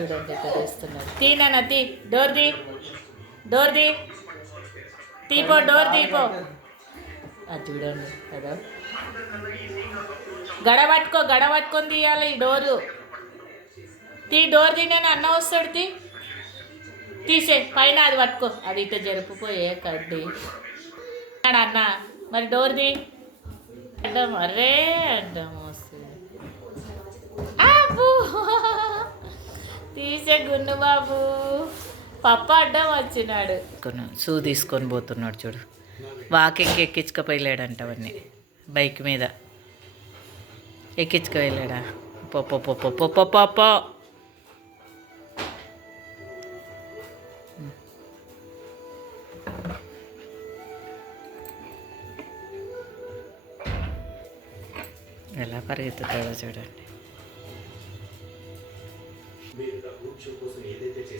చూడండి ఎట్లా చేస్తున్నాడు. తీనా తీ, డోర్ తీ, డోర్ తీ, తీపో, డోర్ తీపో. అది చూడండి కదా, గడ పట్టుకొని తీయాలి ఈ డోరు. తీ, డోర్ తీనే అన్న వస్తాడు. తీసే పైన అది పట్టుకో, అది ఇట్లా జరుపుపోయే కడ్డి అన్న. మరి డోర్ తీ. అడ్డం, అరే అడ్డం వస్తుంది. తీసే గున్ను బాబు, పప్ప అడ్డం వచ్చినాడు. షూ తీసుకొని పోతున్నాడు చూడు. వాకింగ్కి ఎక్కించుకపోయలేడంట అవన్నీ. బైక్ మీద ఎక్కించుకోలేడా? పో. ఎలా పరిగెత్తుతాడో చూడండి.